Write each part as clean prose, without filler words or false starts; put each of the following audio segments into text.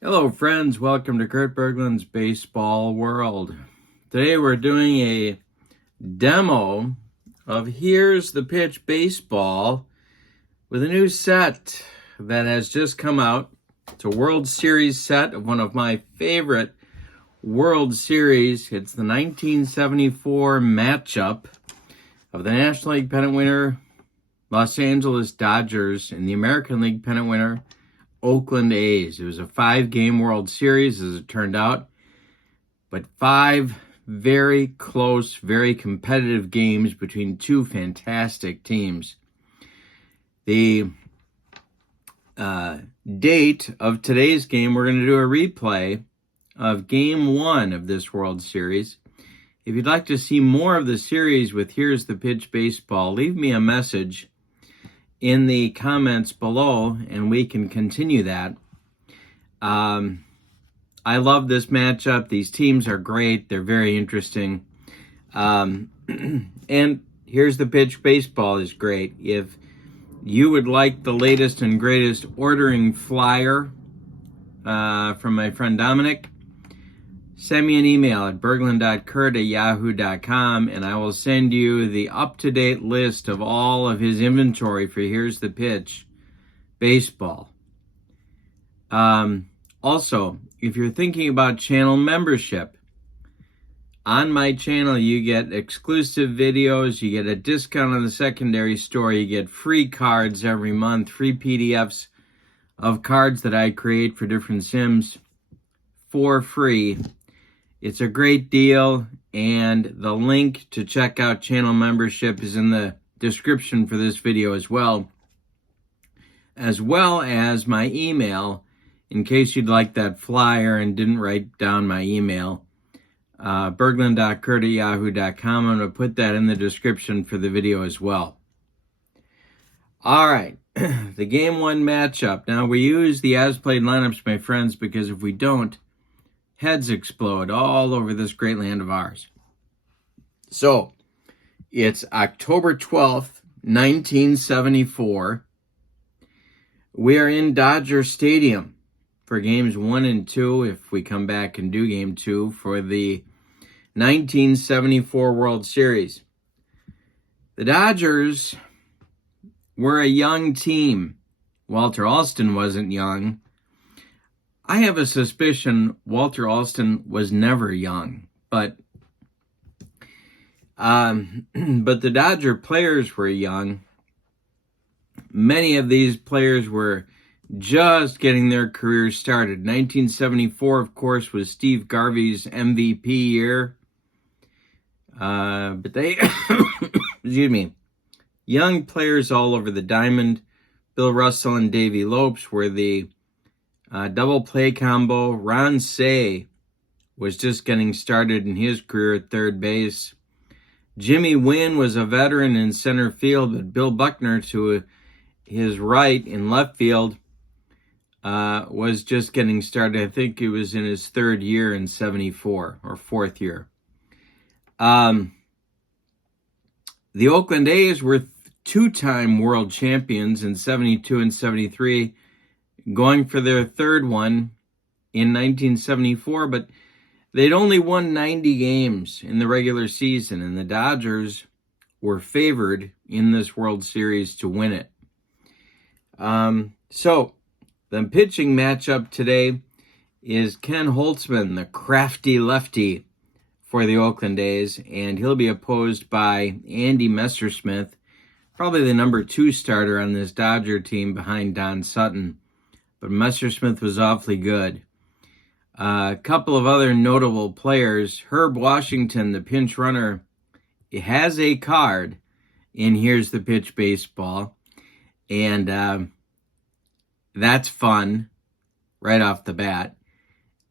Hello friends, welcome to Kurt Berglund's Baseball World. Today we're doing a demo of Here's the Pitch Baseball with a new set that has just come out. It's a World Series set of one of my favorite World Series. It's the 1974 matchup of the National League pennant winner Los Angeles Dodgers and the American League pennant winner Oakland A's. It was a 5-game World Series, as it turned out, but 5 very close, very competitive games between two fantastic teams. The date of today's game, we're going to do a replay of Game 1 of this World Series. If you'd like to see more of the series with Here's the Pitch Baseball, leave me a message in the comments below, and we can continue that. I love this matchup. These teams are great. They're very interesting. And Here's the Pitch Baseball is great. If you would like the latest and greatest ordering flyer from my friend Dominic, send me an email at berglund.kurt@yahoo.com, and I will send you the up-to-date list of all of his inventory for Here's the Pitch Baseball. Also, if you're thinking about channel membership, on my channel you get exclusive videos, you get a discount on the secondary store, you get free cards every month, free PDFs of cards that I create for different sims for free. It's a great deal, and the link to check out channel membership is in the description for this video as well as my email, in case you'd like that flyer and didn't write down my email. berglund.kurt@yahoo.com. I'm going to put that in the description for the video as well. All right, the Game 1 matchup. Now, we use the as-played lineups, my friends, because if we don't, heads explode all over this great land of ours. So, it's October 12th, 1974. We are in Dodger Stadium for Games 1 and 2, if we come back and do Game 2, for the 1974 World Series. The Dodgers were a young team. Walter Alston wasn't young. I have a suspicion Walter Alston was never young, but the Dodger players were young. Many of these players were just getting their careers started. 1974, of course, was Steve Garvey's MVP year. But they, excuse me, young players all over the diamond. Bill Russell and Davey Lopes were the double play combo. Ron Cey was just getting started in his career at third base. Jimmy Wynn was a veteran in center field, but Bill Buckner, to his right in left field, was just getting started. I think he was in his third year in 74, or fourth year. The Oakland A's were two-time world champions in 72 and 73, going for their third one in 1974, but they'd only won 90 games in the regular season, and the Dodgers were favored in this World Series to win it. So, the pitching matchup today is Ken Holtzman, the crafty lefty for the Oakland A's, and he'll be opposed by Andy Messersmith, probably the number 2 starter on this Dodger team behind Don Sutton. But Messersmith was awfully good. A couple of other notable players. Herb Washington, the pinch runner, has a card in Here's the Pitch Baseball. And that's fun right off the bat.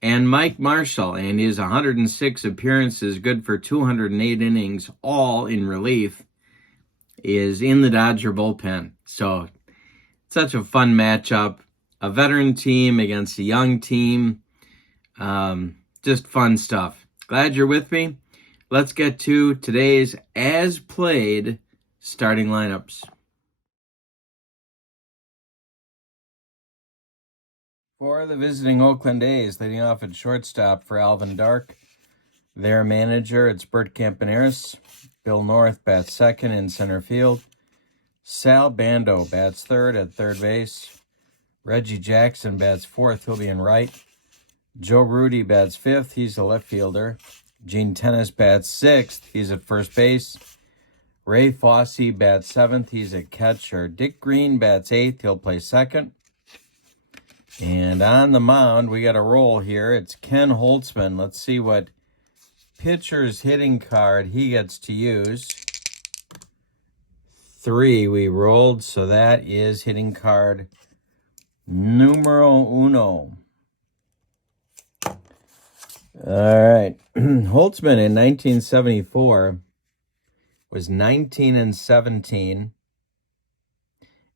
And Mike Marshall and his 106 appearances, good for 208 innings, all in relief, is in the Dodger bullpen. So, such a fun matchup. A veteran team against a young team. Just fun stuff. Glad you're with me. Let's get to today's as-played starting lineups. For the visiting Oakland A's, leading off at shortstop for Alvin Dark. Their manager, it's Bert Campaneris. Bill North bats second in center field. Sal Bando bats third at third base. Reggie Jackson bats fourth, he'll be in right. Joe Rudy bats fifth, he's a left fielder. Gene Tennis bats sixth, he's at first base. Ray Fosse bats seventh, he's a catcher. Dick Green bats eighth, he'll play second. And on the mound, we got a roll here. It's Ken Holtzman. Let's see what pitcher's hitting card he gets to use. 3 we rolled, so that is hitting card numero uno. All right. Holtzman in 1974 was 19-17.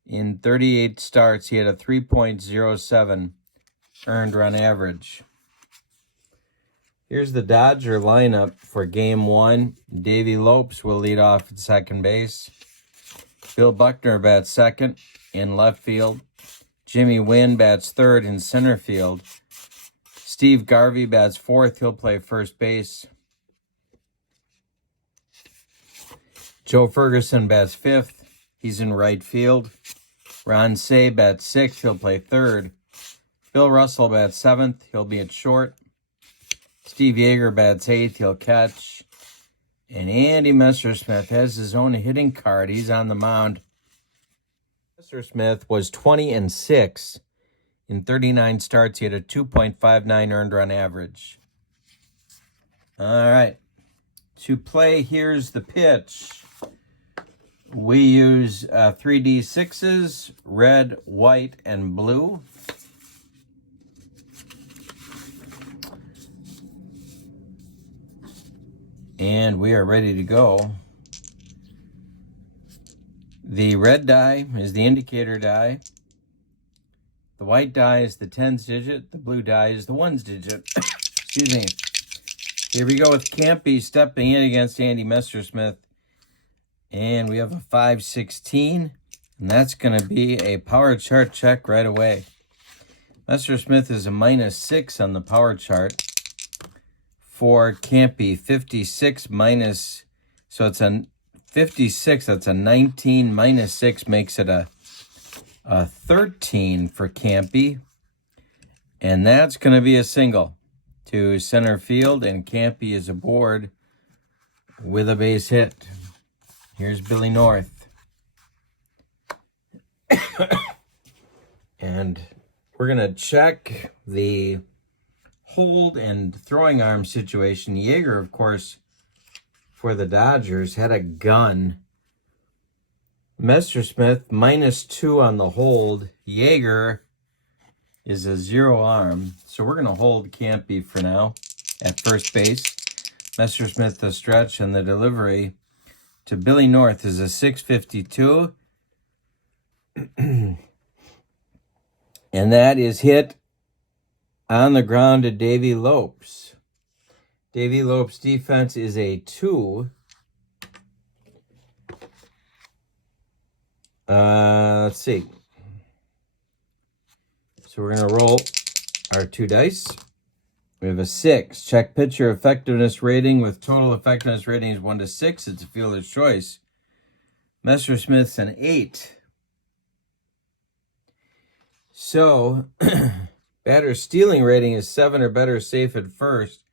In 38 starts, he had a 3.07 earned run average. Here's the Dodger lineup for Game 1. Davey Lopes will lead off at second base. Bill Buckner bats second in left field. Jimmy Wynn bats third in center field. Steve Garvey bats fourth. He'll play first base. Joe Ferguson bats fifth. He's in right field. Ron Say bats sixth. He'll play third. Bill Russell bats seventh. He'll be at short. Steve Yeager bats eighth. He'll catch. And Andy Messersmith has his own hitting card. He's on the mound. Messersmith was 20-6. In 39 starts, he had a 2.59 earned run average. All right. To play, here's the pitch. We use 3D6s, red, white, and blue. And we are ready to go. The red die is the indicator die. The white die is the tens digit. The blue die is the ones digit. Excuse me. Here we go with Campy stepping in against Andy Messersmith. And we have a 5-16. And that's going to be a power chart check right away. Messersmith is a -6 on the power chart. For Campy, 56 minus, so it's a 56, that's a 19 minus 6 makes it a 13 for Campy. And that's going to be a single to center field, and Campy is aboard with a base hit. Here's Billy North. And we're going to check the hold and throwing arm situation. Yeager, of course, for the Dodgers, had a gun. Messersmith, -2 on the hold. Yeager is a 0 arm. So we're going to hold Campy for now at first base. Messersmith the stretch, and the delivery to Billy North is a 6.52. And that is hit on the ground to Davey Lopes. Davey Lopes' defense is a 2. Let's see. So we're going to roll our 2 dice. We have a 6. Check pitcher effectiveness rating with total effectiveness rating is 1 to 6. It's a fielder's choice. Messersmith's an 8. So batter stealing rating is 7 or better, safe at first.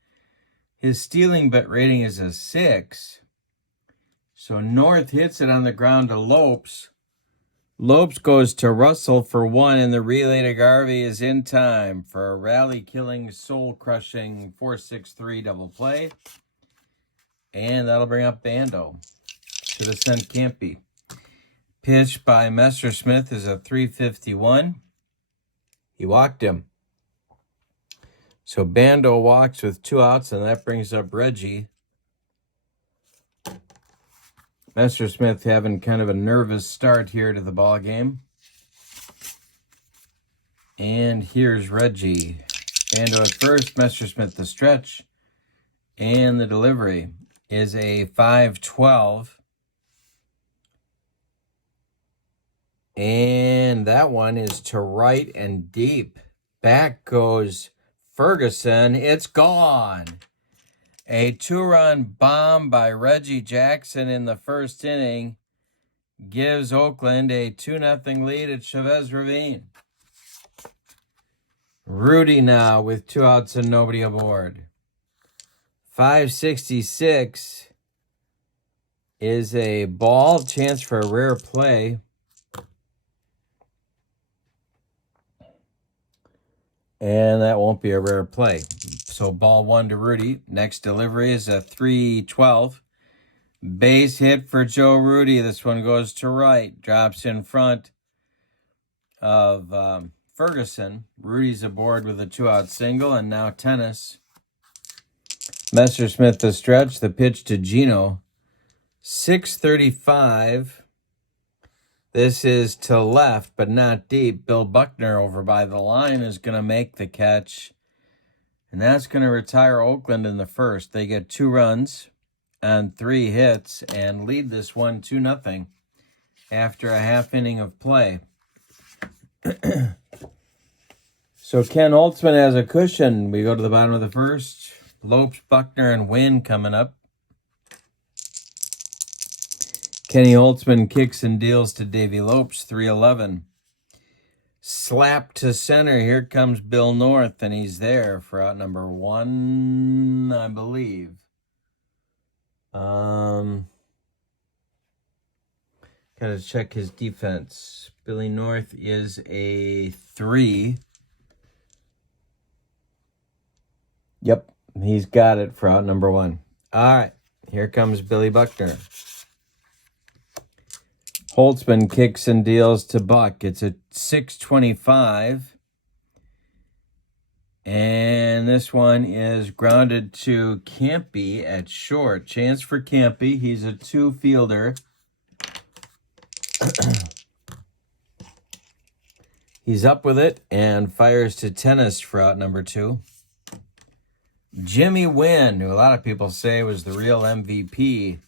His stealing bet rating is a 6. So North hits it on the ground to Lopes. Lopes goes to Russell for 1, and the relay to Garvey is in time for a rally-killing, soul-crushing 4-6-3 double play. And that'll bring up Bando. Should have sent Campy. Pitch by Messersmith is a 3.51. He walked him. So Bando walks with 2 outs, and that brings up Reggie. Messersmith having kind of a nervous start here to the ball game. And here's Reggie. Bando at first, Messersmith the stretch. And the delivery is a 5.12. And that one is to right and deep. Back goes Ferguson. It's gone. A 2-run bomb by Reggie Jackson in the first inning gives Oakland a 2-0 lead at Chavez Ravine. Rudy now with 2 outs and nobody aboard. 566 is a ball. Chance for a rare play. And that won't be a rare play. So ball 1 to Rudy. Next delivery is a 3-12. Base hit for Joe Rudy. This one goes to right. Drops in front of Ferguson. Rudy's aboard with a 2-out single, and now tennis. Messersmith the stretch. The pitch to Gino. 6:35. This is to left, but not deep. Bill Buckner over by the line is going to make the catch. And that's going to retire Oakland in the first. They get 2 runs on 3 hits and lead this one 2-0 after a half inning of play. So Ken Holtzman has a cushion. We go to the bottom of the first. Lopes, Buckner, and Wynn coming up. Kenny Holtzman kicks and deals to Davy Lopes, 3-11. Slap to center. Here comes Bill North, and he's there for out number 1, I believe. Gotta check his defense. Billy North is a 3. Yep, he's got it for out number 1. All right, here comes Billy Buckner. Holtzman kicks and deals to Buck. It's a 6:25. And this one is grounded to Campy at short. Chance for Campy. He's a 2 fielder. He's up with it and fires to tennis for out number 2. Jimmy Wynn, who a lot of people say was the real MVP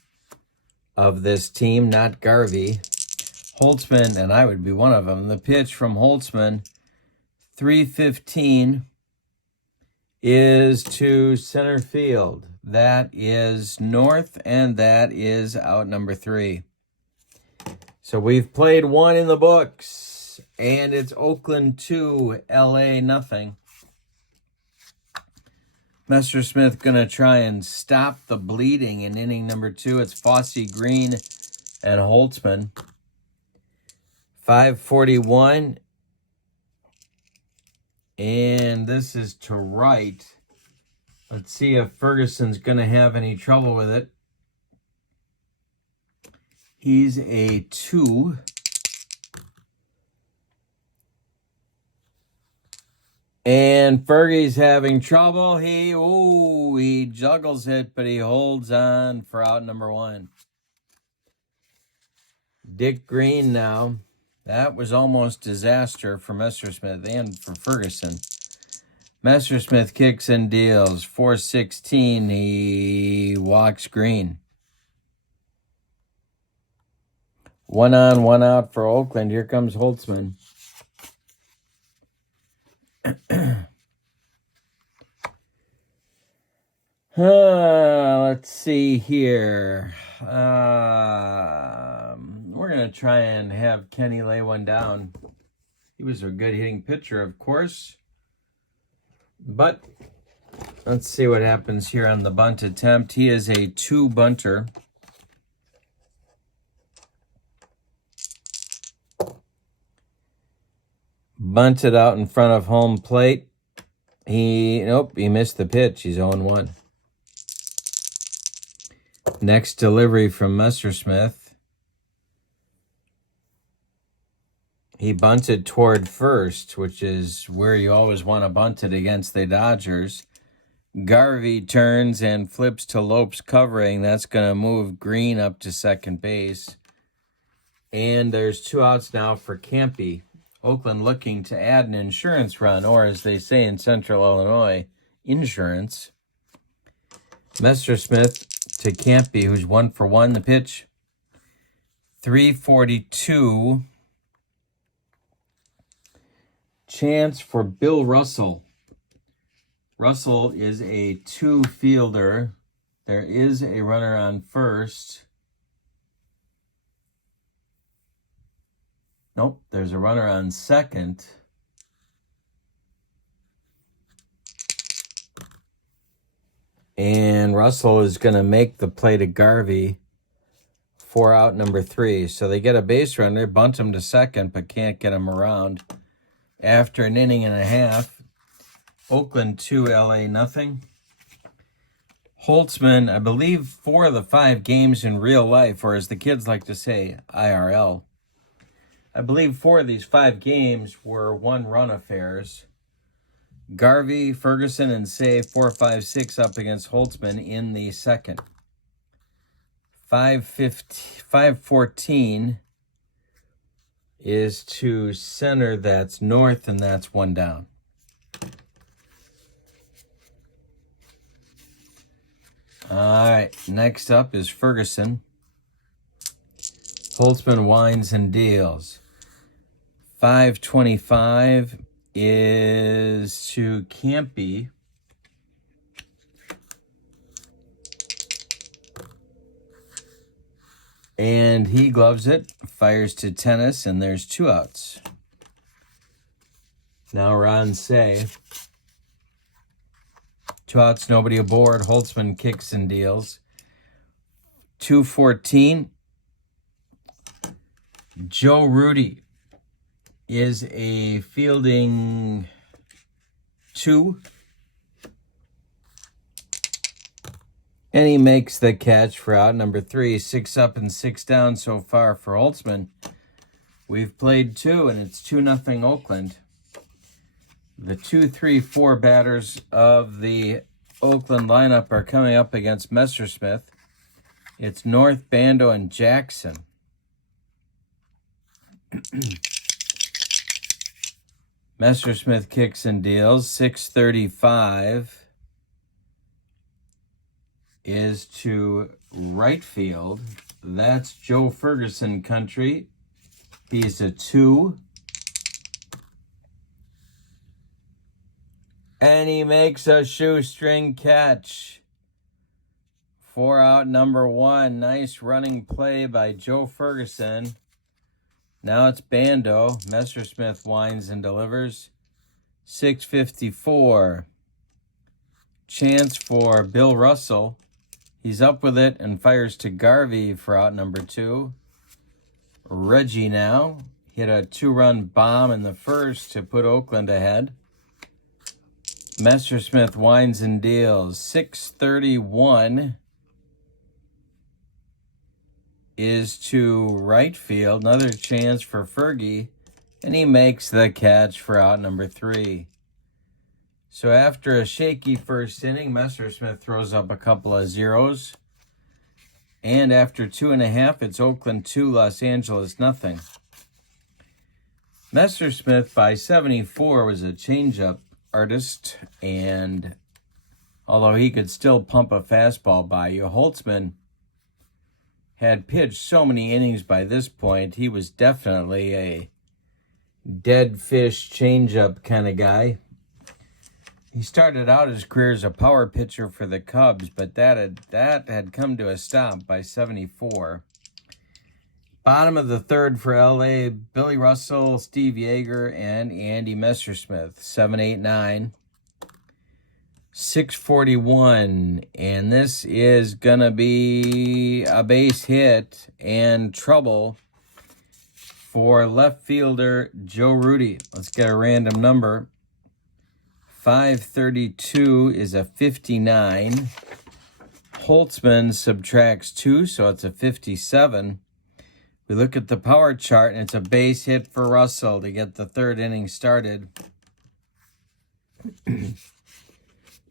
of this team, not Garvey. Holtzman, and I would be one of them. The pitch from Holtzman, 3:15, is to center field. That is North, and that is out number 3. So we've played 1 in the books, and it's Oakland 2, LA nothing. Messersmith going to try and stop the bleeding in inning number 2. It's Fossey, Green, and Holtzman. 5:41. And this is to right. Let's see if Ferguson's going to have any trouble with it. He's a 2. And Fergie's having trouble. He juggles it, but he holds on for out number 1. Dick Green now. That was almost disaster for Messersmith and for Ferguson. Messersmith kicks and deals. 4:16. He walks Green. 1 on, 1 out for Oakland. Here comes Holtzman. Let's see here. We're going to try and have Kenny lay one down. He was a good hitting pitcher, of course. But let's see what happens here on the bunt attempt. He is a 2 bunter. Bunted out in front of home plate. He missed the pitch. He's 0-1. Next delivery from Messersmith. He bunted toward first, which is where you always want to bunt it against the Dodgers. Garvey turns and flips to Lopes covering. That's going to move Green up to second base. And there's 2 outs now for Campy. Oakland looking to add an insurance run, or as they say in Central Illinois, insurance. Messersmith to Campy, who's 1 for 1. The pitch, 3:42. Chance for Bill Russell. Russell is a 2-fielder. There is a runner on first. Nope, there's a runner on second. And Russell is going to make the play to Garvey for out number 3. So they get a base runner, bunt him to second, but can't get him around. After an inning and a half, Oakland 2, LA nothing. Holtzman, I believe 4 of the 5 games in real life, or as the kids like to say, IRL. I believe 4 of these 5 games were 1-run affairs. Garvey, Ferguson, and Say 4-5-6 up against Holtzman in the second. 5-14 is to center, that's north, and that's 1 down. All right, next up is Ferguson. Holtzman winds and deals. 5-25 is to Campy. And he gloves it, fires to Tennis, and there's 2 outs. Now Ron Say. 2 outs, nobody aboard. Holtzman kicks and deals. 2-14. Joe Rudy is a fielding 2. And he makes the catch for out number 3. 6 up and 6 down so far for Holtzman. We've played 2, and it's 2-0 Oakland. The 2, 3, 4 batters of the Oakland lineup are coming up against Messersmith. It's North, Bando, and Jackson. Messersmith kicks and deals. 6:35 is to right field. That's Joe Ferguson country. He's a 2. And he makes a shoestring catch for out number 1. Nice running play by Joe Ferguson. Now it's Bando. Messersmith winds and delivers. 6:54. Chance for Bill Russell. He's up with it and fires to Garvey for out number 2. Reggie now hit a 2-run bomb in the first to put Oakland ahead. Messersmith winds and deals. 6:31 is to right field. Another chance for Fergie, and he makes the catch for out number 3. So after a shaky first inning, Messersmith throws up a couple of zeros. And after 2.5, it's Oakland 2, Los Angeles nothing. Messersmith by 74 was a changeup artist, and although he could still pump a fastball by you, Holtzman had pitched so many innings by this point, he was definitely a dead fish changeup kind of guy. He started out his career as a power pitcher for the Cubs, but that had come to a stop by 74. Bottom of the third for LA, Billy Russell, Steve Yeager, and Andy Messersmith. 7, 8, 9. 6:41, and this is going to be a base hit and trouble for left fielder Joe Rudy. Let's get a random number. 532 is a 59. Holtzman subtracts 2, so it's a 57. We look at the power chart, and it's a base hit for Russell to get the third inning started.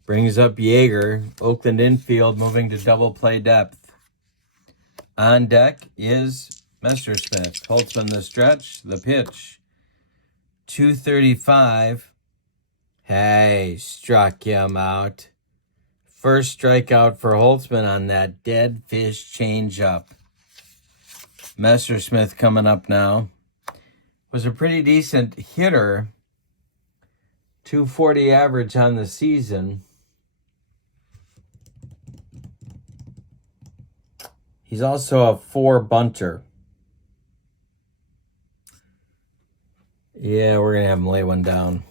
Brings up Yeager. Oakland infield moving to double play depth. On deck is Messersmith. Holtzman the stretch, the pitch. 235. Hey, struck him out. First strikeout for Holtzman on that dead fish changeup. Messersmith coming up now. Was a pretty decent hitter .240 average on the season. He's also a 4 bunter. Yeah, we're going to have him lay one down.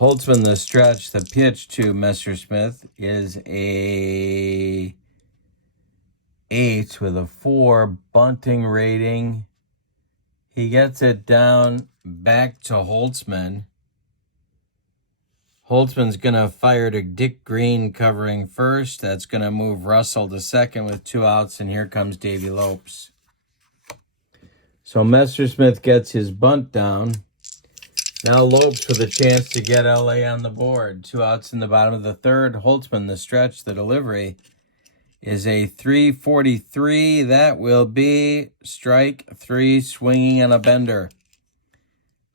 Holtzman, the stretch, the pitch to Messersmith is a 8 with a 4 bunting rating. He gets it down back to Holtzman. Holtzman's going to fire to Dick Green covering first. That's going to move Russell to second with 2 outs, and here comes Davey Lopes. So Messersmith gets his bunt down. Now Lopes with a chance to get LA on the board. 2 outs in the bottom of the third. Holtzman, the stretch, the delivery is a 343. That will be strike 3, swinging and a bender.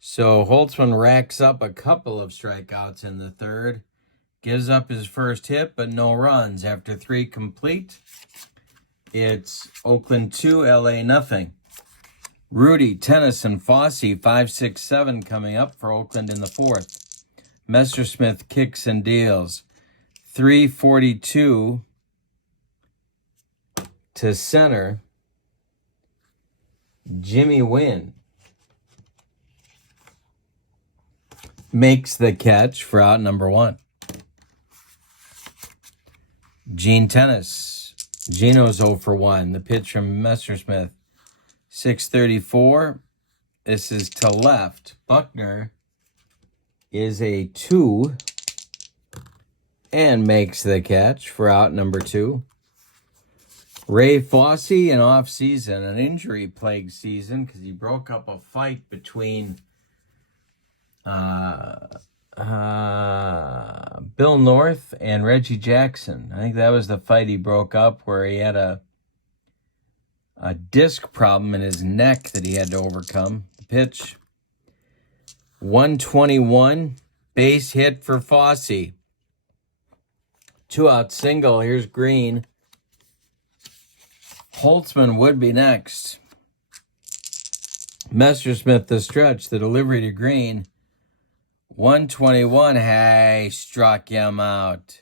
So Holtzman racks up a couple of strikeouts in the third. Gives up his first hit, but no runs. After 3 complete, it's Oakland 2, LA nothing. Rudy, Tennis, and Fossey, 5, 6, 7 coming up for Oakland in the fourth. Messersmith kicks and deals. 342 to center. Jimmy Wynn makes the catch for out number 1. Gene Tennis. Gino's 0 for 1. The pitch from Messersmith. 634. This is to left. Buckner is a 2 and makes the catch for out number 2. Ray Fossey, an off-season, an injury-plagued season because he broke up a fight between Bill North and Reggie Jackson. I think that was the fight he broke up where he had a disc problem in his neck that he had to overcome. The pitch, 121, base hit for Fossey. 2 out single. Here's Green. Holtzman would be next. Messersmith, the stretch, the delivery to Green. 121. Hey, struck him out.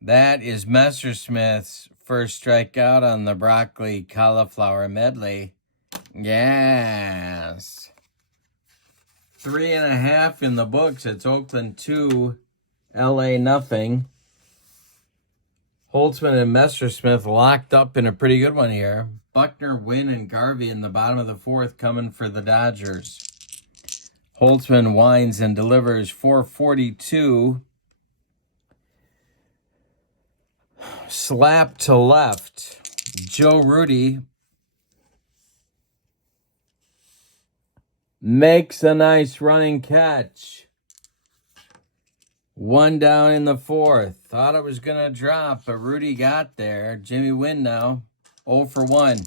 That is Messersmith's first strikeout on the broccoli cauliflower medley. Yes. 3.5 in the books. It's Oakland 2, LA nothing. Holtzman and Messersmith locked up in a pretty good one here. Buckner, Wynn, and Garvey in the bottom of the fourth coming for the Dodgers. Holtzman winds and delivers 442. Slap to left. Joe Rudy makes a nice running catch. 1 down in the fourth. Thought it was going to drop, but Rudy got there. Jimmy Wynn now, 0 for 1.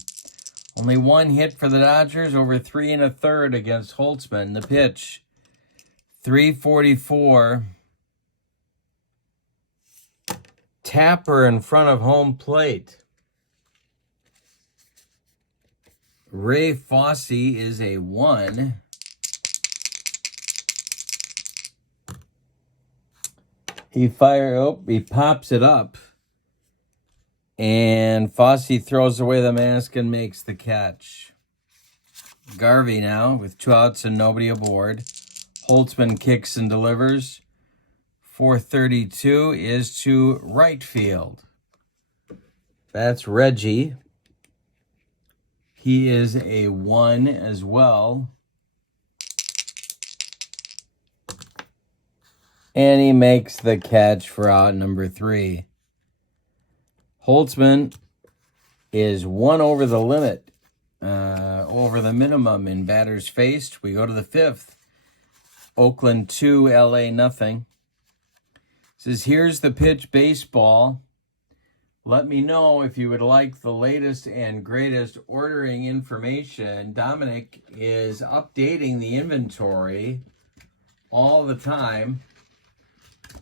Only 1 hit for the Dodgers, over 3 1/3 against Holtzman. The pitch, 344. Tapper in front of home plate. Ray Fossey is a 1. He pops it up. And Fossey throws away the mask and makes the catch. Garvey now with 2 outs and nobody aboard. Holtzman kicks and delivers. 432 is to right field. That's Reggie. He is a 1 as well. And he makes the catch for out number 3. Holtzman is 1 over the limit, over the minimum in batters faced. We go to the 5th. Oakland 2, LA nothing. Says, here's the pitch baseball. Let me know if you would like the latest and greatest ordering information. Dominic is updating the inventory all the time.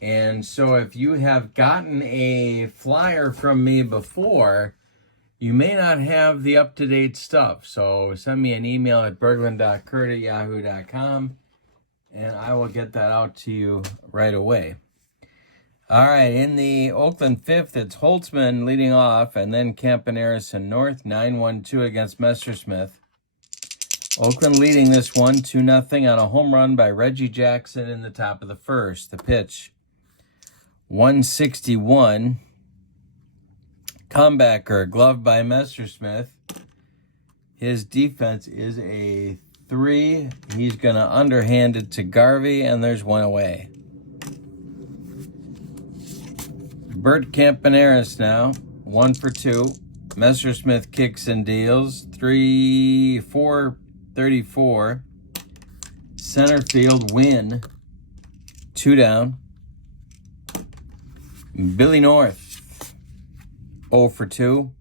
And so if you have gotten a flyer from me before, you may not have the up-to-date stuff. So send me an email at berglund.kurt@yahoo.com and I will get that out to you right away. All right, in the Oakland fifth, it's Holtzman leading off, and then Campaneris and North, 9-1-2 against Messersmith. Oakland leading this one, 2-0 on a home run by Reggie Jackson in the top of the first. The pitch, 161. Comebacker, gloved by Messersmith. His defense is a 3. He's going to underhand it to Garvey, and there's one away. Bert Campaneris now, 1 for 2. Messersmith kicks and deals, 434. Center field win, 2 down. Billy North, 0 for 2.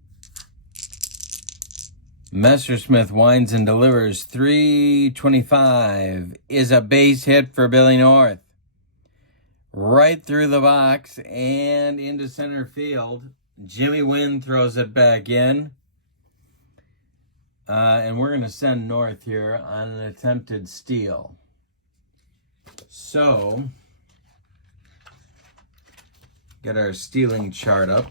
Messersmith winds and delivers, 325 is a base hit for Billy North. Right through the box and into center field. Jimmy Wynn throws it back in. And we're going to send North here on an attempted steal. So, get our stealing chart up.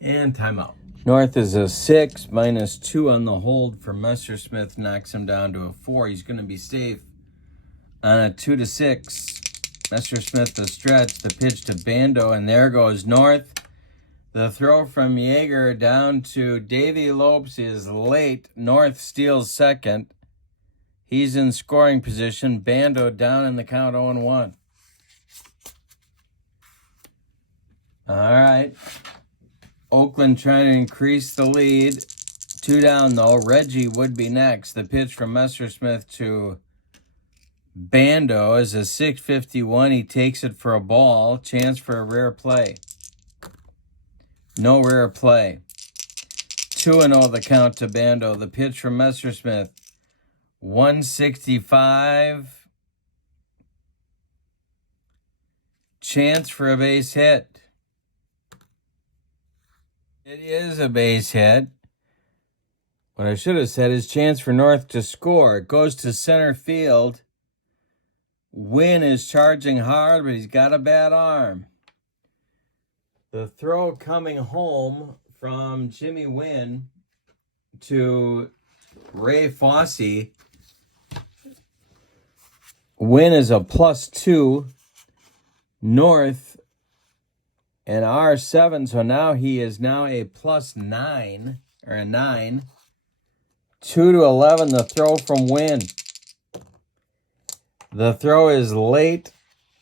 And timeout. North is a 6, -2 on the hold for Messersmith. Knocks him down to a 4. He's going to be safe on a 2-6. Messersmith the stretch, the pitch to Bando, and there goes North. The throw from Yeager down to Davey Lopes is late. North steals second. He's in scoring position. Bando down in the count, 0-1. All right. Oakland trying to increase the lead. 2 down, though. Reggie would be next. The pitch from Messersmith to Bando is a 651. He takes it for a ball. Chance for a rare play. No rare play. 2-0 the count to Bando. The pitch from Messersmith. 165. Chance for a base hit. It is a base hit. What I should have said is chance for North to score. It goes to center field. Wynn is charging hard, but he's got a bad arm. The throw coming home from Jimmy Wynn to Ray Fosse. Wynn is a +2. North and R7, so now he is now a +9, or a 9. 2-11, the throw from Wynn. The throw is late.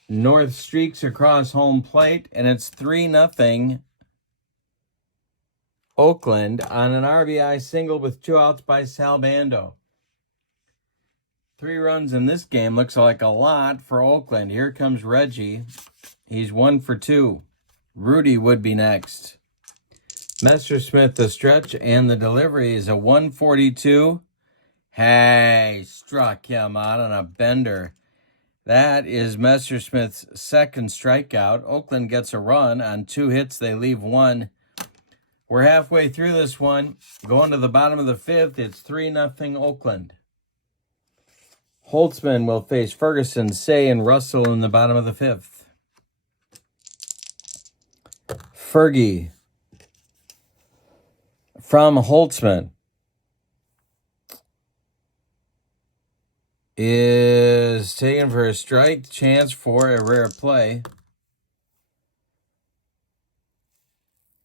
North streaks across home plate, and it's 3-0 Oakland on an RBI single with 2 outs by Sal Bando. 3 runs in this game looks like a lot for Oakland. Here comes Reggie. He's 1 for 2. Rudy would be next. Messersmith the stretch, and the delivery is a 142. Hey, struck him out on a bender. That is Messersmith's second strikeout. Oakland gets a run. On 2 hits, they leave 1. We're halfway through this one. Going to the bottom of the 5th, it's 3-0 Oakland. Holtzman will face Ferguson, Say, and Russell in the bottom of the 5th. Fergie from Holtzman is taken for a strike. Chance for a rare play.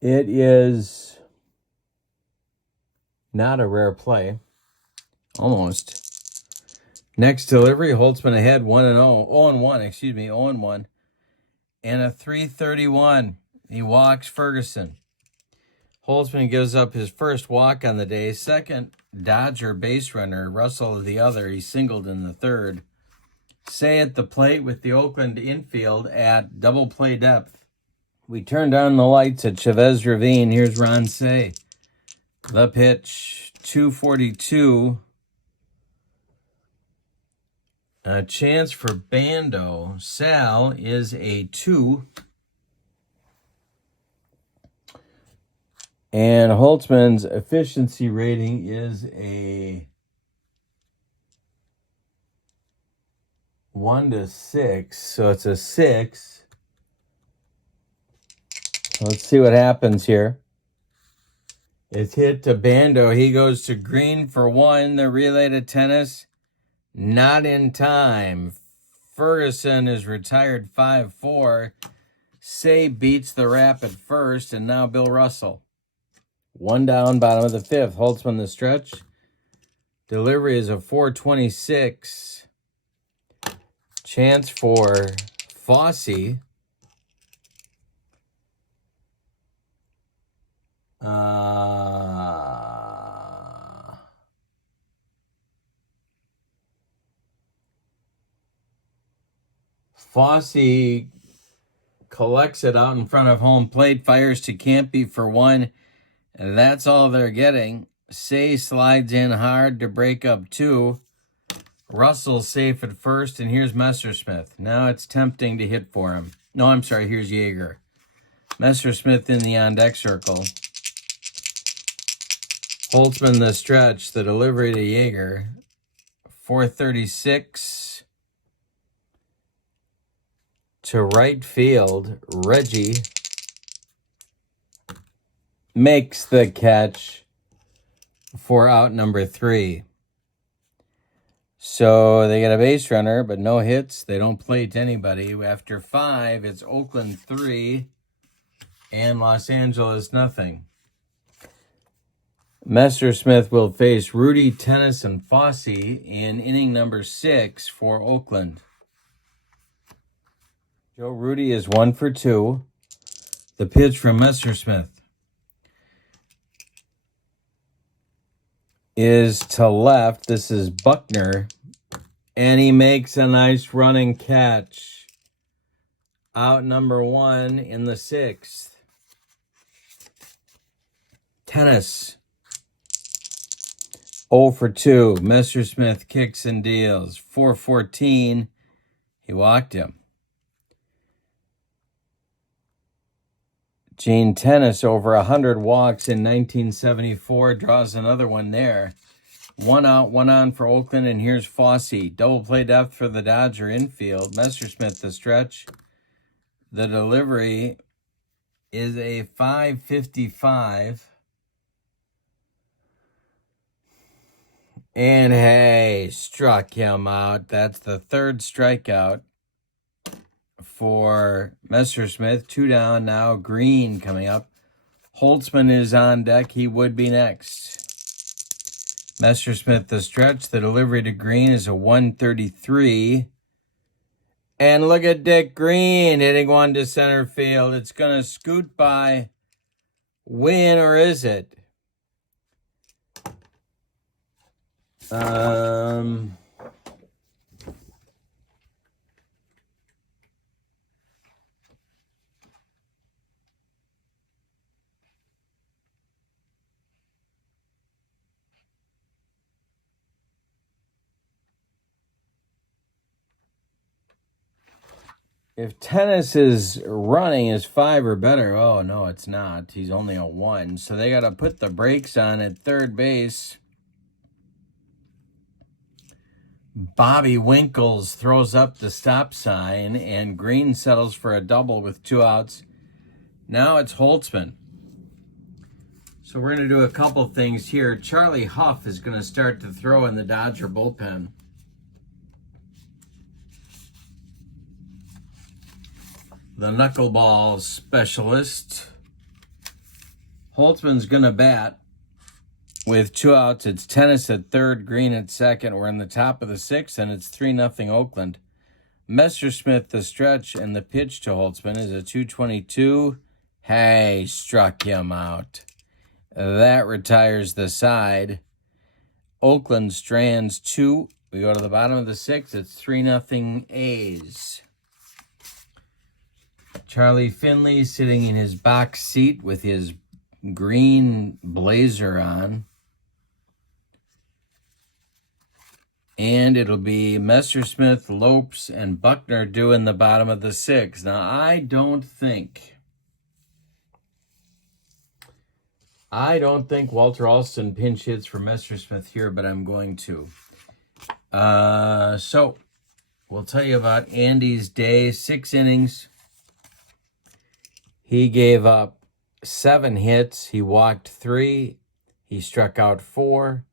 It is not a rare play. Almost. Next delivery, Holtzman ahead 1-0. 0-1, excuse me, 0-1. And a 331. He walks Ferguson. Holtzman gives up his first walk on the day. Second Dodger base runner, Russell the other. He singled in the 3rd. Say at the plate with the Oakland infield at double play depth. We turn down the lights at Chavez Ravine. Here's Ron Say. The pitch, 242. A chance for Bando. Sal is a 2. And Holtzman's efficiency rating is a 1-6, so it's a 6. Let's see what happens here. It's hit to Bando. He goes to green for 1. The relay to tennis, not in time. Ferguson is retired 5-4. Say beats the rap at first, and now Bill Russell. 1 down, bottom of the 5th. Holtzman the stretch. Delivery is a 4.26. Chance for Fosse. Fosse collects it out in front of home plate, fires to Campy for 1, and that's all they're getting. Say slides in hard to break up 2. Russell's safe at first, and here's Messersmith. Now it's tempting to hit for him. No, I'm sorry, here's Yeager. Messersmith in the on-deck circle. Holtzman the stretch, the delivery to Yeager. 4.36 to right field. Reggie makes the catch for out number 3. So they get a base runner, but no hits. They don't plate anybody. After 5, it's Oakland 3 and Los Angeles nothing. Messersmith will face Rudy, Tennis, and Fosse in inning number 6 for Oakland. Joe Rudy is 1 for 2. The pitch from Messersmith is to left. This is Buckner, and he makes a nice running catch. Out number 1 in the 6th. Tennis 0 for 2. Messersmith kicks and deals. 4.14. He walked him. Gene Tennis, over 100 walks in 1974, draws another one there. 1 out, 1 on for Oakland, and here's Fosse. Double play depth for the Dodger infield. Messersmith the stretch. The delivery is a 5.55. And hey, struck him out. That's the 3rd strikeout for Messersmith. 2 down now. Green coming up. Holtzman is on deck. He would be next. Messersmith the stretch. The delivery to Green is a 1.33. And look at Dick Green hitting 1 to center field. It's going to scoot by. Win, or is it? If Tennis is running is 5 or better, oh, no, it's not. He's only a 1. So they got to put the brakes on at third base. Bobby Winkles throws up the stop sign, and Green settles for a double with 2 outs. Now it's Holtzman. So we're going to do a couple things here. Charlie Huff is going to start to throw in the Dodger bullpen. The knuckleball specialist. Holtzman's going to bat. With 2 outs, it's Tennis at third, Green at second. We're in the top of the 6th, and it's 3-0 Oakland. Messersmith the stretch, and the pitch to Holtzman is a 2.22. Hey, struck him out. That retires the side. Oakland strands 2. We go to the bottom of the 6th. It's 3-0 A's. Charlie Finley sitting in his box seat with his green blazer on. And it'll be Messersmith, Lopes, and Buckner doing the bottom of the 6th. Now, I don't think Walter Alston pinch hits for Messersmith here, but I'm going to. So, we'll tell you about Andy's day. 6 innings. He gave up 7 hits. He walked 3. He struck out 4.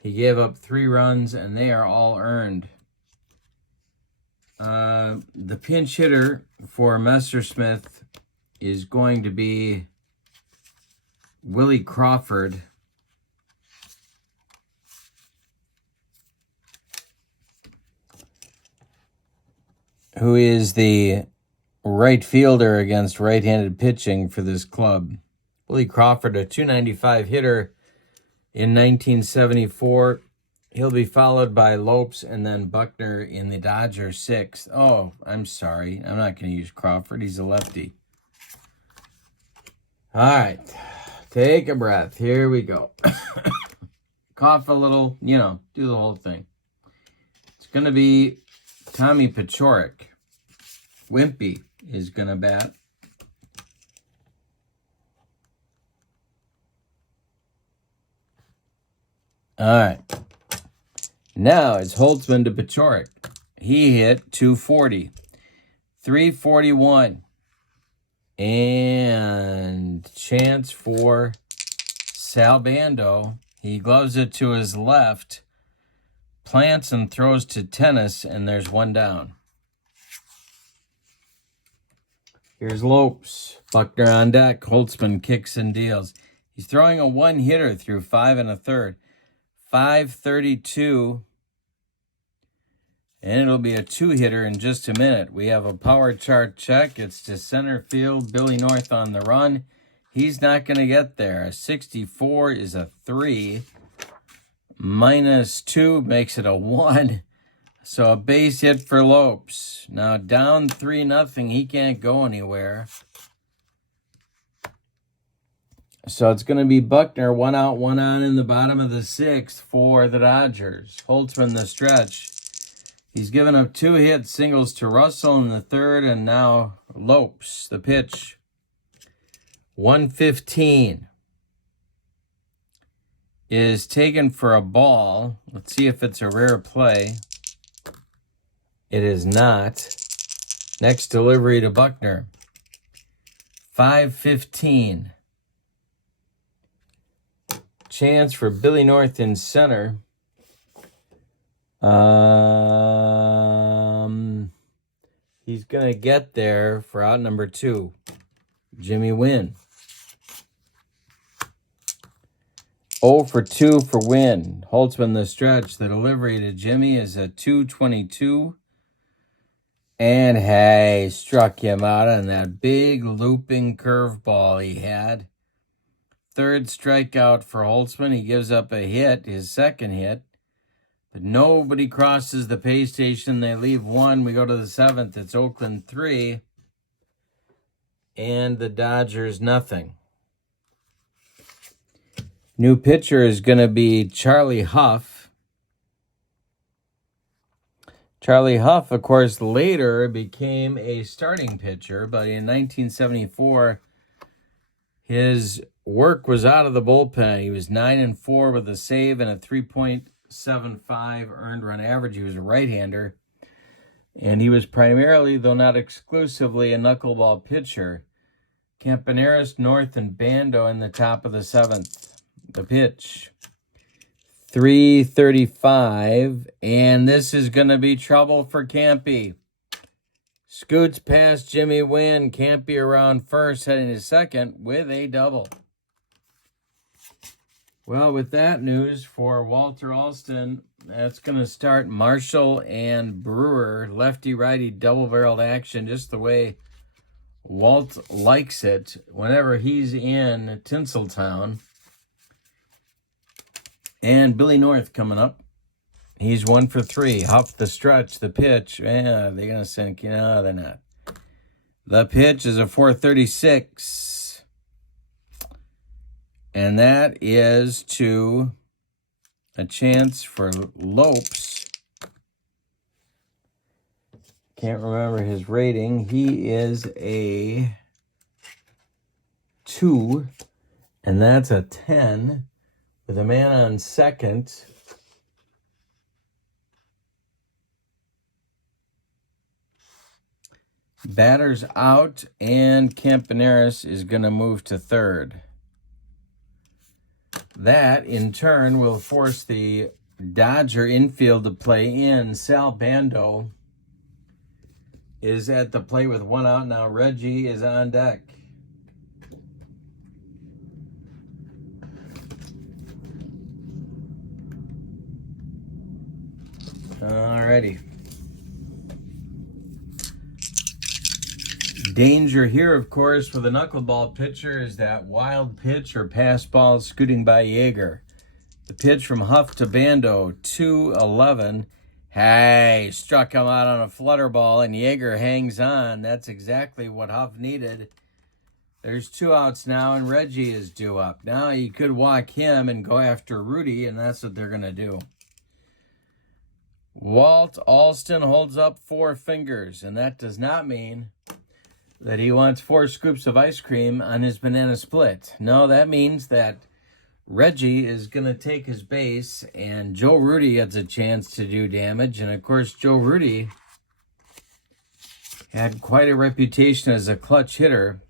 He gave up 3 runs, and they are all earned. The pinch hitter for Messersmith is going to be Willie Crawford. Who is the right fielder against right-handed pitching for this club. Willie Crawford, a .295 hitter in 1974. He'll be followed by Lopes and then Buckner in the Dodgers 6th. Oh, I'm sorry. I'm not going to use Crawford. He's a lefty. All right. Take a breath. Here we go. Cough a little, do the whole thing. It's going to be Tommy Paciorek. Wimpy is going to bat. All right. Now it's Holtzman to Paciorek. He hit .240. 341. And chance for Salbando. He gloves it to his left. Plants and throws to tennis, and there's 1 down. Here's Lopes. Buckner on deck. Holtzman kicks and deals. He's throwing a 1-hitter through 5 1/3. 5:32. And it'll be a 2-hitter in just a minute. We have a power chart check. It's to center field. Billy North on the run. He's not going to get there. A 64 is a 3. -2 makes it a 1. So a base hit for Lopes. Now down 3-0. He can't go anywhere. So it's going to be Buckner, 1 out, 1 on in the bottom of the 6th for the Dodgers. Holtzman the stretch. He's given up 2 hits, singles to Russell in the 3rd, and now Lopes, the pitch. 115 is taken for a ball. Let's see if it's a rare play. It is not. Next delivery to Buckner. 5:15. Chance for Billy North in center. He's going to get there for out number 2. Jimmy Wynn. 0 for 2 for Wynn. Holtzman the stretch. The delivery to Jimmy is a 222. And hey, struck him out on that big looping curveball he had. 3rd strikeout for Holtzman. He gives up a hit, his 2nd hit. But nobody crosses the pay station. They leave 1. We go to the 7th. It's Oakland 3. And the Dodgers nothing. New pitcher is going to be Charlie Huff. Charlie Huff, of course, later became a starting pitcher, but in 1974, his work was out of the bullpen. He was 9-4 with a save and a 3.75 earned run average. He was a right-hander, and he was primarily, though not exclusively, a knuckleball pitcher. Campaneris, North, and Bando in the top of the 7th. The pitch. 3:35, and this is going to be trouble for Campy. Scoots past Jimmy Wynn. Campy around first, heading to second with a double. Well, with that news for Walter Alston, that's going to start Marshall and Brewer, lefty-righty double-barreled action, just the way Walt likes it whenever he's in Tinseltown. And Billy North coming up. He's 1 for 3. Huff the stretch, the pitch. Yeah, they're going to sink. No, they're not. The pitch is a 436. And that is to a chance for Lopes. Can't remember his rating. He is a 2. And that's a 10. With a man on second. Batter's out, and Campaneris is going to move to third. That, in turn, will force the Dodger infield to play in. Sal Bando is at the plate with one out. Now Reggie is on deck. Alrighty. Danger here, of course, for the knuckleball pitcher is that wild pitch or pass ball scooting by Yeager. The pitch from Huff to Bando, 2-11. Hey, struck him out on a flutter ball, and Yeager hangs on. That's exactly what Huff needed. There's 2 outs now, and Reggie is due up. Now you could walk him and go after Rudy, and that's what they're going to do. Walt Alston holds up 4 fingers, and that does not mean that he wants 4 scoops of ice cream on his banana split. No, that means that Reggie is going to take his base, and Joe Rudy gets a chance to do damage. And, of course, Joe Rudy had quite a reputation as a clutch hitter.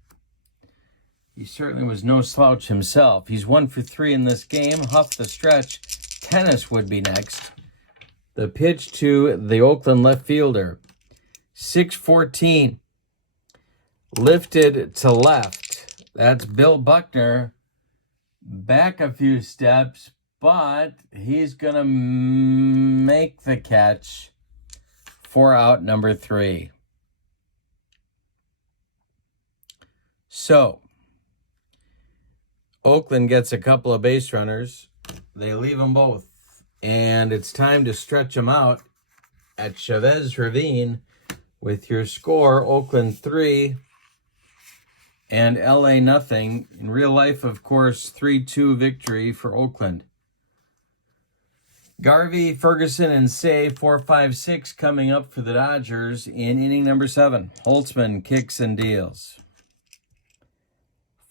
He certainly was no slouch himself. He's 1 for 3 in this game. Huff the stretch. Tennis would be next. The pitch to the Oakland left fielder. 6-14. Lifted to left. That's Bill Buckner. Back a few steps, but he's going to make the catch for out number 3. So, Oakland gets a couple of base runners. They leave them both. And it's time to stretch them out at Chavez Ravine with your score, Oakland 3 and LA nothing. In real life, of course, 3-2 victory for Oakland. Garvey, Ferguson, and Say 4-5-6 coming up for the Dodgers in inning number 7. Holtzman kicks and deals.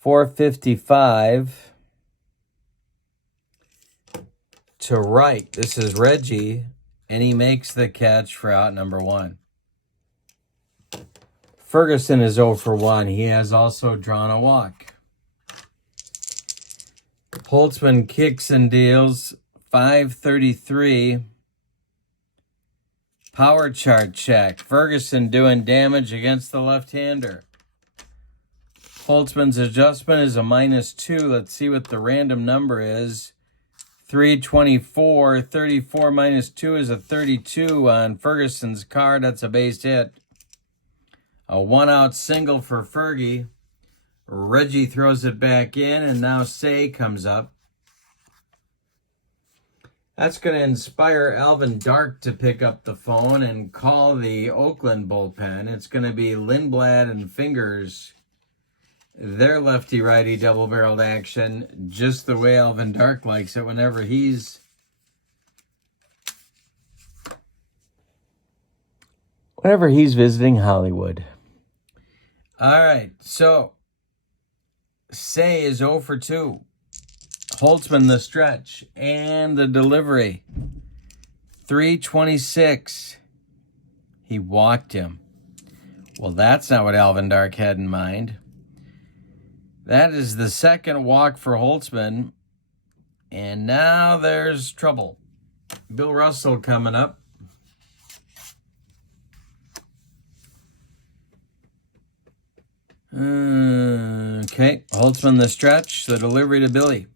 4:55 to right. This is Reggie, and he makes the catch for out number 1. Ferguson is 0 for 1. He has also drawn a walk. Holtzman kicks and deals. 5:33. Power chart check. Ferguson doing damage against the left-hander. Holtzman's adjustment is a -2. Let's see what the random number is. 324. 34 minus 2 is a 32 on Ferguson's card. That's a base hit. A 1-out single for Fergie. Reggie throws it back in, and now Say comes up. That's going to inspire Alvin Dark to pick up the phone and call the Oakland bullpen. It's going to be Lindblad and Fingers. Their lefty-righty double-barreled action, just the way Alvin Dark likes it whenever he's visiting Hollywood. All right, so Say is 0 for 2. Holtzman the stretch and the delivery. 326. He walked him. Well, that's not what Alvin Dark had in mind. That is the second walk for Holtzman. And now there's trouble. Bill Russell coming up. Okay, Holtzman the stretch, the delivery to Billy.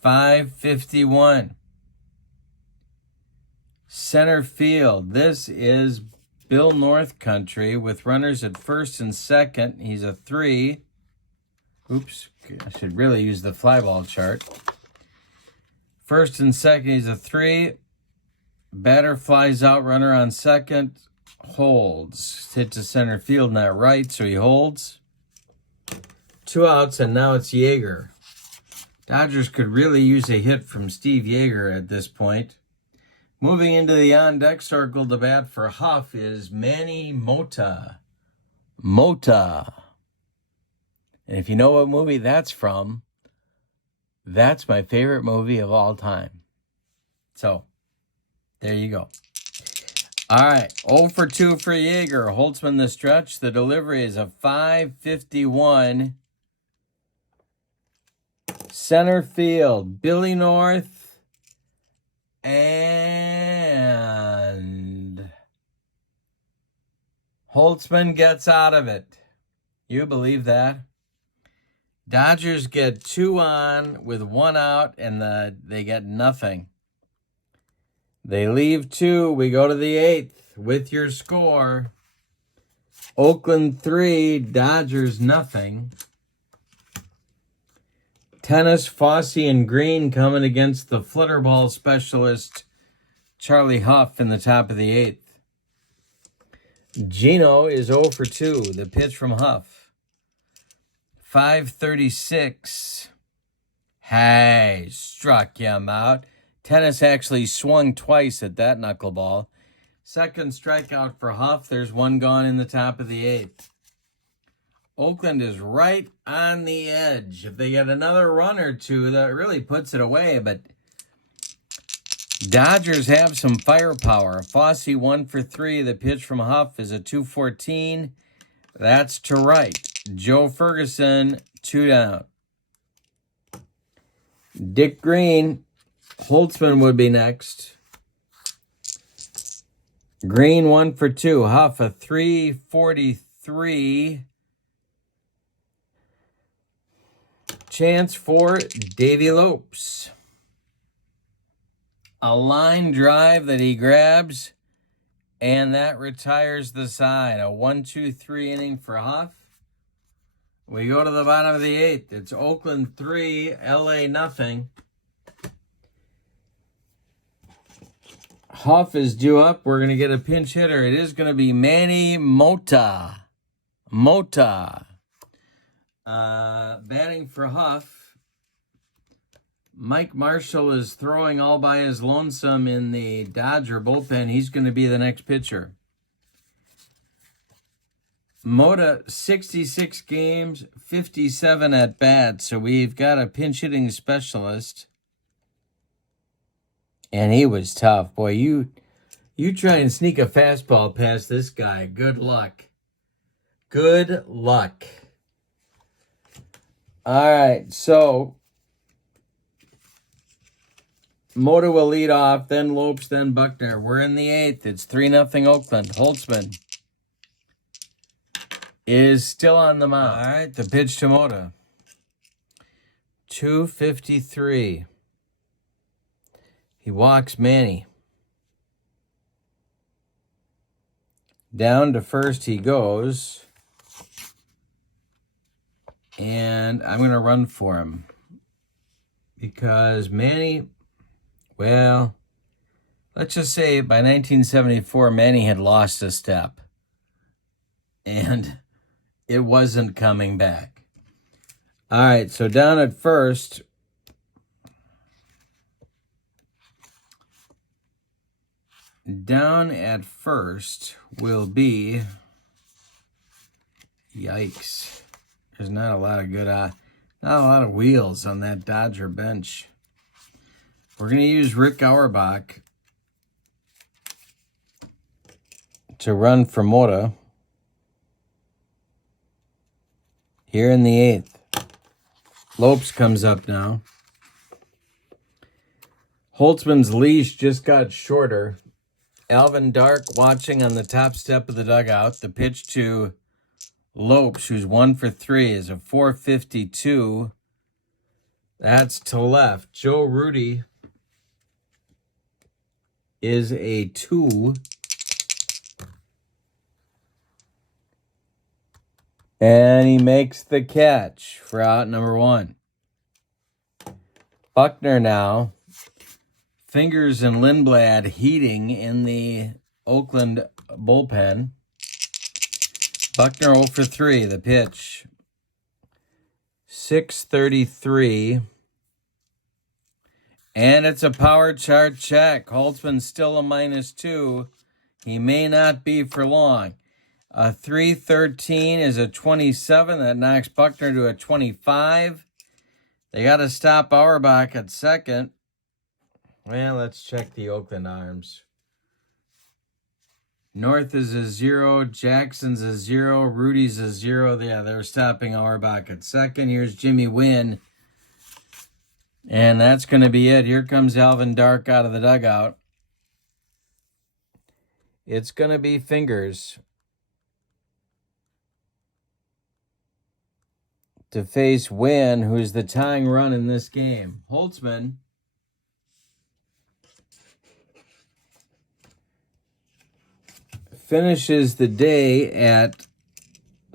5:51. Center field. This is Bill North country with runners at first and second. He's a 3. Oops, I should really use the fly ball chart. First and second, he's a 3. Batter flies out, runner on second. Holds. Hit to center field, not right, so he holds. 2 outs, and now it's Yeager. Dodgers could really use a hit from Steve Yeager at this point. Moving into the on-deck circle to bat for Huff is Manny Mota. Mota. And if you know what movie that's from, that's my favorite movie of all time. So, there you go. All right, 0 for 2 for Yeager. Holtzman the stretch. The delivery is a 551. Center field, Billy North. And Holtzman gets out of it. You believe that? Dodgers get 2 on with 1 out, and they get nothing. They leave 2. We go to the 8th with your score. Oakland 3, Dodgers nothing. Tennis, Fossey, and Green coming against the flutterball specialist Charlie Huff in the top of the 8th. Gino is 0 for 2. The pitch from Huff. 536. Hey, struck him out. Tennis actually swung twice at that knuckleball. Second strikeout for Huff. There's 1 gone in the top of the 8th. Oakland is right on the edge. If they get another run or 2, that really puts it away. But Dodgers have some firepower. Fossey 1 for 3. The pitch from Huff is a 214. That's to right. Joe Ferguson, 2 down. Dick Green, Holtzman would be next. Green 1 for 2. Huff a 343. Chance for Davy Lopes. A line drive that he grabs, and that retires the side. A 1-2-3 inning for Huff. We go to the bottom of the 8th. It's Oakland 3, LA nothing. Huff is due up. We're going to get a pinch hitter. It is going to be Manny Mota. Batting for Huff. Mike Marshall is throwing all by his lonesome in the Dodger bullpen. He's going to be the next pitcher. Mota, 66 games, 57 at bats. So we've got a pinch hitting specialist. And he was tough. Boy, you try and sneak a fastball past this guy. Good luck. Good luck. All right, so Mota will lead off, then Lopes, then Buckner. We're in the 8th. It's 3-0 Oakland. Holtzman is still on the mound. All right, the pitch to Mota. 253. He walks Manny. Down to first he goes. And I'm going to run for him. Because Manny, well, let's just say by 1974, Manny had lost a step. And it wasn't coming back. All right, so down at first, will be, yikes. There's not a lot of good, not a lot of wheels on that Dodger bench. We're going to use Rick Auerbach to run for Mota here in the 8th. Lopes comes up now. Holtzman's leash just got shorter. Alvin Dark watching on the top step of the dugout. The pitch to Lopes, who's 1 for 3, is a 452. That's to left. Joe Rudy is a 2. And he makes the catch for out number 1. Buckner now. Fingers and Lindblad heating in the Oakland bullpen. Buckner 0 for 3, the pitch. 633. And it's a power chart check. Holtzman's still a -2. He may not be for long. A 313 is a 27. That knocks Buckner to a 25. They got to stop Auerbach at second. Well, let's check the Oakland arms. North is a 0. Jackson's a 0. Rudy's a 0. Yeah, they're stopping Auerbach at second. Here's Jimmy Wynn. And that's going to be it. Here comes Alvin Dark out of the dugout. It's going to be fingers to face Wynn, who's the tying run in this game. Holtzman finishes the day at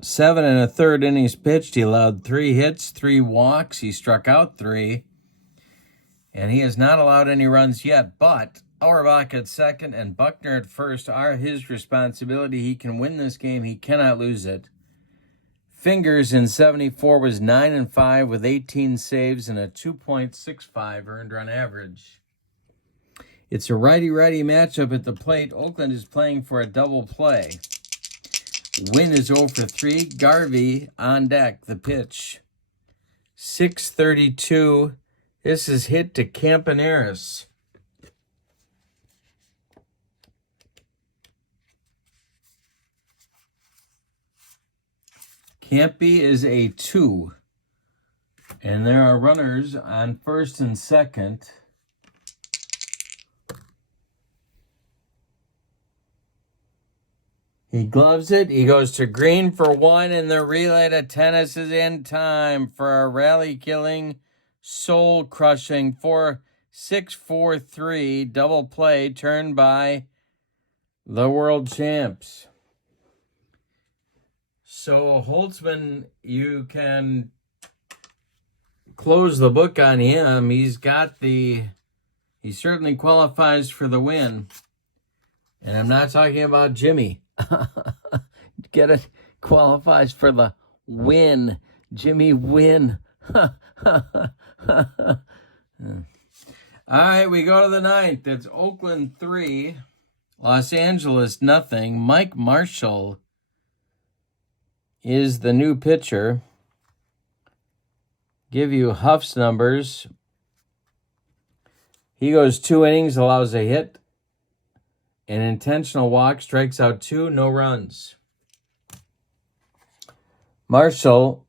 7 1/3 innings pitched. He allowed 3 hits, 3 walks. He struck out 3. And he has not allowed any runs yet. But Auerbach at second and Buckner at first are his responsibility. He can win this game. He cannot lose it. Fingers in 74 was 9-5 with 18 saves and a 2.65 earned run average. It's a righty-righty matchup at the plate. Oakland is playing for a double play. Wynn is 0 for 3. Garvey on deck, the pitch. 6:32. This is hit to Campaneris. Campy is a 2. And there are runners on first and second. He gloves it. He goes to Green for 1, and the relay to tennis is in time for a rally-killing, soul-crushing 6-4-3 double play turned by the world champs. So Holtzman, you can close the book on him. He certainly qualifies for the win. And I'm not talking about Jimmy. Get it? Qualifies for the win. Jimmy Win. All right, we go to the 9th. It's Oakland 3, Los Angeles nothing. Mike Marshall is the new pitcher. Give you Huff's numbers. He goes 2 innings, allows a hit, an intentional walk, strikes out 2, no runs. Marshall,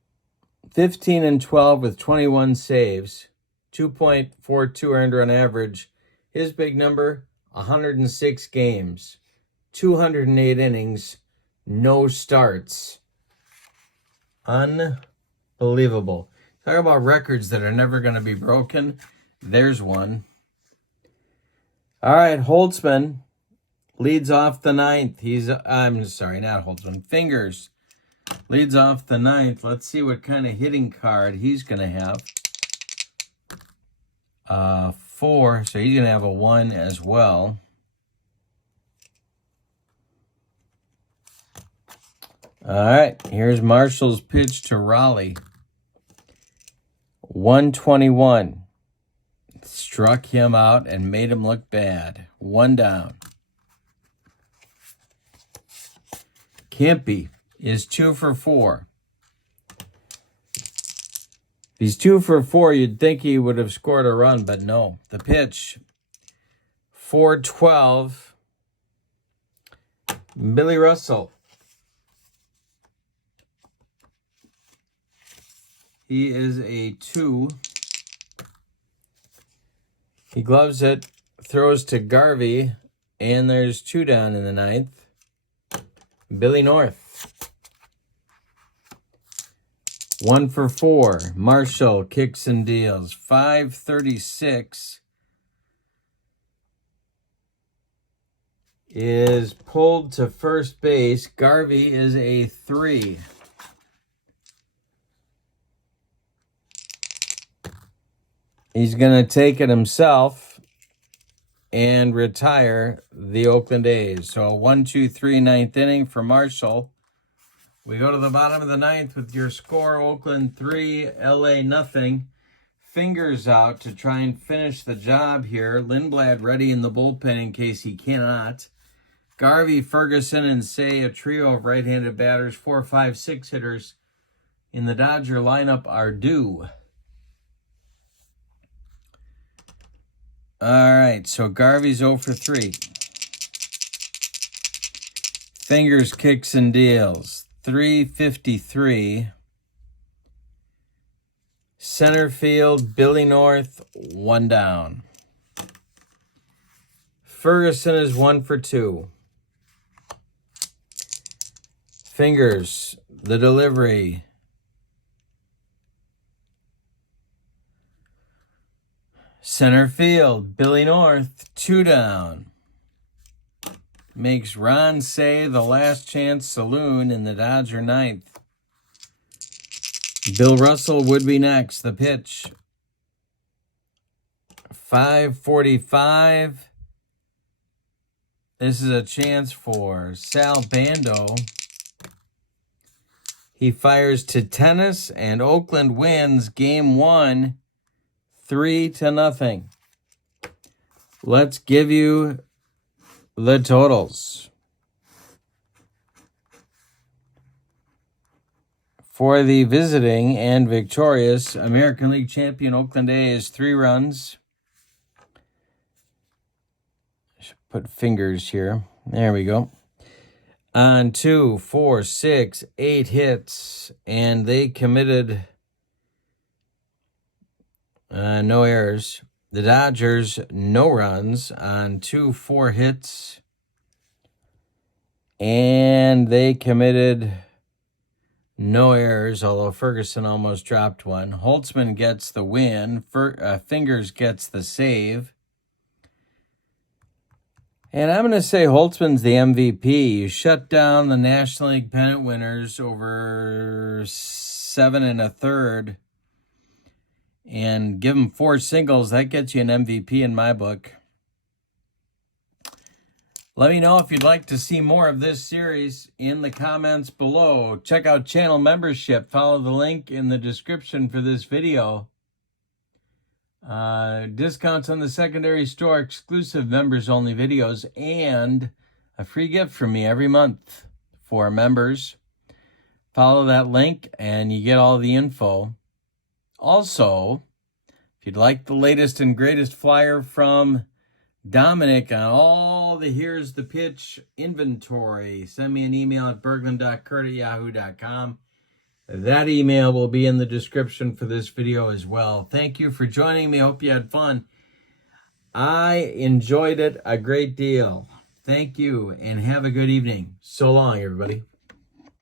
15-12 with 21 saves, 2.42 earned run average. His big number, 106 games, 208 innings, no starts. Unbelievable. Talk about records that are never going to be broken. There's one. All right, Holtzman leads off the 9th. I'm sorry, not Holtzman. Fingers leads off the 9th. Let's see what kind of hitting card he's going to have. 4, so he's going to have a 1 as well. All right, here's Marshall's pitch to Raleigh. 121. Struck him out and made him look bad. 1 down. Campy is 2 for 4. If he's 2 for 4, you'd think he would have scored a run, but no. The pitch, 4-12. Billy Russell. He is a 2. He gloves it, throws to Garvey, and there's 2 down in the 9th. Billy North. 1 for 4. Marshall kicks and deals. 5:36 is pulled to first base. Garvey is a 3. He's going to take it himself and retire the Oakland A's. So 1-2-3 9th inning for Marshall. We go to the bottom of the 9th with your score: Oakland 3, LA nothing. Fingers out to try and finish the job here. Lindblad ready in the bullpen in case he cannot. Garvey, Ferguson, and Say, a trio of right-handed batters. 4, 5, 6 hitters in the Dodger lineup are due. All right, so Garvey's 0 for 3. Fingers, kicks, and deals. 353. Center field, Billy North, 1 down. Ferguson is 1 for 2. Fingers, the delivery. Center field, Billy North, 2 down. Makes Ron Say the last chance saloon in the Dodger 9th. Bill Russell would be next. The pitch. 5:45. This is a chance for Sal Bando. He fires to tennis, and Oakland wins game 1, 3-0. Let's give you the totals. For the visiting and victorious American League champion Oakland A's, 3 runs. Should put fingers here. There we go. On 2, 4, 6, 8 hits, and they committed no errors. The Dodgers, no runs on 2, 4 hits, and they committed no errors, although Ferguson almost dropped one. Holtzman gets the win. Fingers gets the save. And I'm going to say Holtzman's the MVP. You shut down the National League pennant winners over 7 1/3 and give them 4 singles. That gets you an MVP in my book. Let me know if you'd like to see more of this series in the comments below. Check out channel membership. Follow the link in the description for this video. Discounts on the secondary store, exclusive members-only videos, and a free gift from me every month for members. Follow that link, and you get all the info. Also, if you'd like the latest and greatest flyer from Dominic on all the Here's the Pitch inventory, send me an email at berglund.kurt@yahoo.com. That email will be in the description for this video as well. Thank you for joining me. Hope you had fun. I enjoyed it a great deal. Thank you, and have a good evening. So long, everybody.